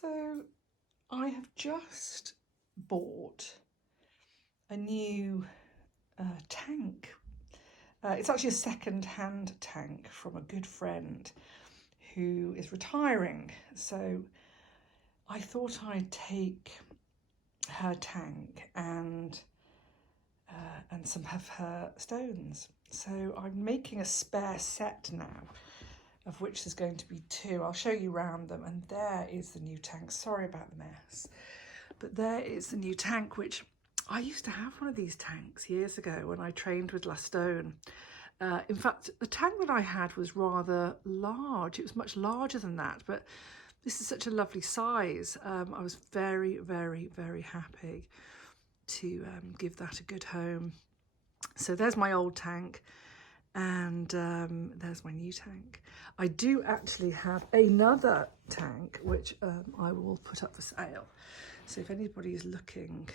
So I have just bought a new tank. It's actually a second-hand tank from a good friend who is retiring. So I thought I'd take her tank and some of her stones. So I'm making a spare set now, of which there's going to be two. I'll show you around them. And there is the new tank. Sorry about the mess. But there is the new tank, which I used to have one of these tanks years ago when I trained with Lastone. In fact, the tank that I had was rather large. It was much larger than that, but this is such a lovely size. I was very, very, very happy to give that a good home. So there's my old tank, and there's my new tank. I do actually have another tank, which I will put up for sale. So if anybody is looking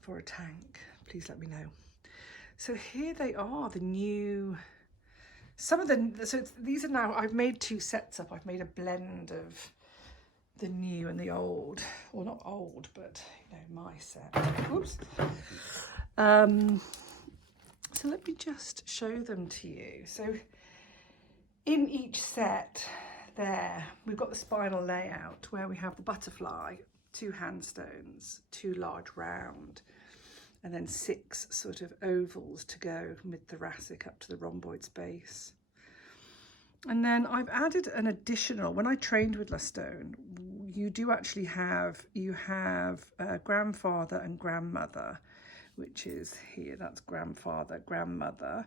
for a tank, please let me know. So here they are, the new, some of them, so these are now, I've made two sets up. I've made a blend of the new and the old, well not old, but you know, my set. Oops. So let me just show them to you. So in each set there, we've got the spinal layout where we have the butterfly, 2 handstones, 2 large round, and then 6 sort of ovals to go mid-thoracic up to the rhomboid's base. And then I've added an additional, when I trained with Lastone, you do actually have, grandfather and grandmother, which is here, that's grandfather, grandmother.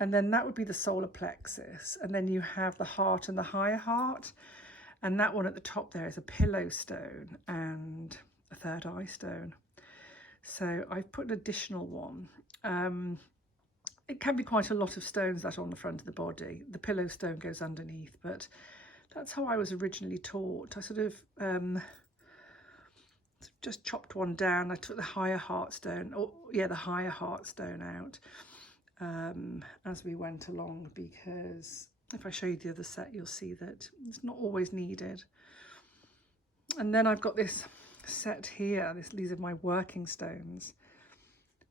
And then that would be the solar plexus. And then you have the heart and the higher heart. And that one at the top there is a pillow stone and a third eye stone. So I've put an additional one. It can be quite a lot of stones that are on the front of the body. The pillow stone goes underneath, but that's how I was originally taught. I sort of just chopped one down. I took the higher heart stone, the higher heart stone out as we went along, because if I show you the other set, you'll see that it's not always needed. And then I've got this set here. These are my working stones,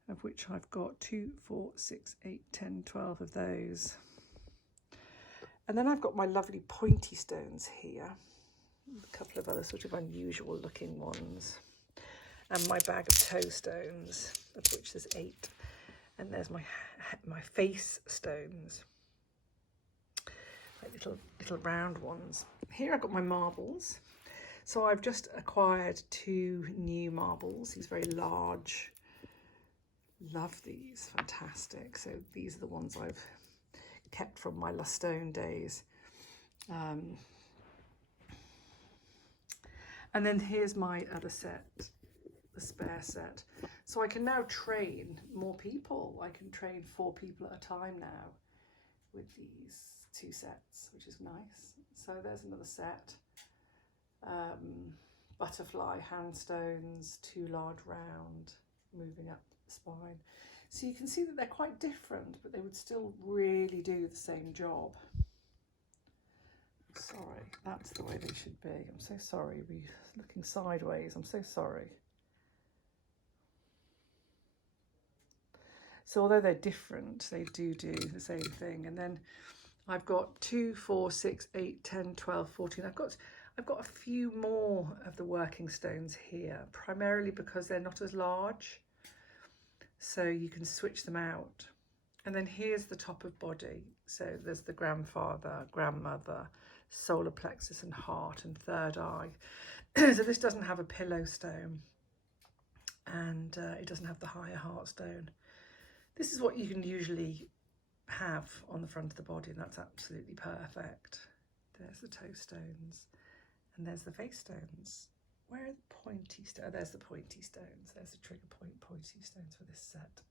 of which I've got 2, 4, 6, 8, 10, 12 of those. And then I've got my lovely pointy stones here, a couple of other sort of unusual looking ones, and my bag of toe stones, of which there's 8. And there's my face stones, like little round ones. Here I've got my marbles. So I've just acquired 2 new marbles, these very large. Love these, fantastic. So these are the ones I've kept from my Lastone days. And then here's my other set, the spare set. So I can now train more people. I can train 4 people at a time now with these 2 sets, which is nice. So there's another set. Butterfly handstones, 2 large round, moving up the spine. So you can see that they're quite different, but they would still really do the same job. Sorry, that's the way they should be. I'm so sorry. We're looking sideways. I'm so sorry. So although they're different, they do the same thing. And then I've got 2, 4, 6, 8, 10, 12, 14. I've got a few more of the working stones here, primarily because they're not as large. So you can switch them out. And then here's the top of body. So there's the grandfather, grandmother, solar plexus and heart and third eye. So this doesn't have a pillow stone, and it doesn't have the higher heart stone. This is what you can usually have on the front of the body, and that's absolutely perfect. There's the toe stones, and there's the face stones. Where are the pointy stones? Oh, there's the pointy stones. There's the trigger point pointy stones for this set.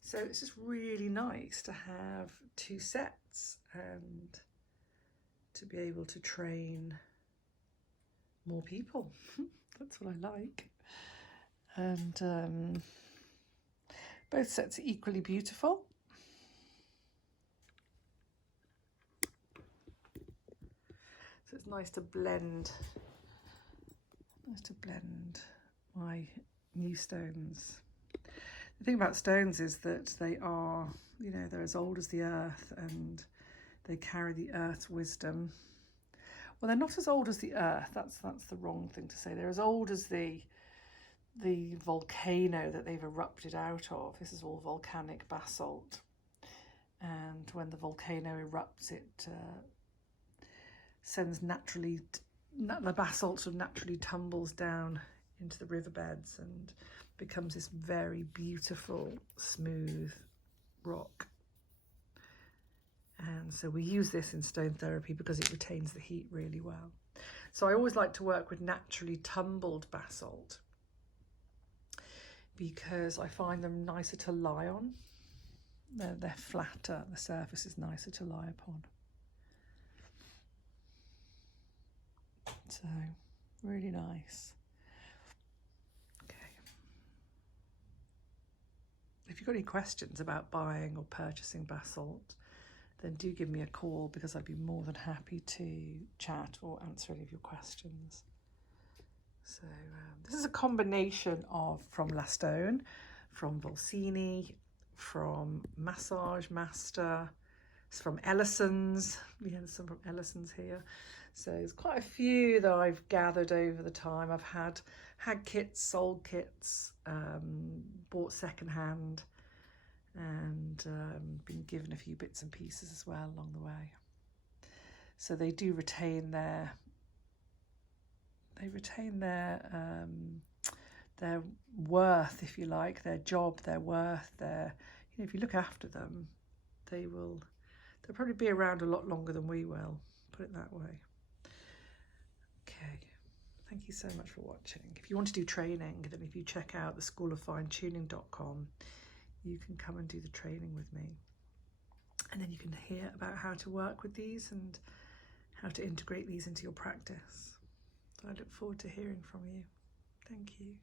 So it's just really nice to have 2 sets and to be able to train more people. That's what I like. And both sets are equally beautiful. So it's nice to blend my new stones. The thing about stones is that they are, you know, they're as old as the earth and they carry the earth's wisdom. Well, they're not as old as the earth. That's the wrong thing to say. They're as old as the volcano that they've erupted out of. This is all volcanic basalt. And when the volcano erupts, it sends naturally, the basalt sort of naturally tumbles down into the riverbeds and becomes this very beautiful, smooth rock. And so we use this in stone therapy because it retains the heat really well. So I always like to work with naturally tumbled basalt because I find them nicer to lie on. They're flatter, the surface is nicer to lie upon. So, really nice. Okay. If you've got any questions about buying or purchasing basalt, then do give me a call because I'd be more than happy to chat or answer any of your questions. So this is a combination of from Lastone, from Volsini, from Massage Master, it's from Ellison's. We have some from Ellison's here. So there's quite a few that I've gathered over the time. I've had kits, sold kits, bought secondhand, and been given a few bits and pieces as well along the way. So they do retain their worth, if you like, their job, their worth, their, you know, if you look after them, they'll probably be around a lot longer than we will, put it that way. Okay, thank you so much for watching. If you want to do training, then if you check out the schooloffinetuning.com, you can come and do the training with me. And then you can hear about how to work with these and how to integrate these into your practice. So I look forward to hearing from you. Thank you.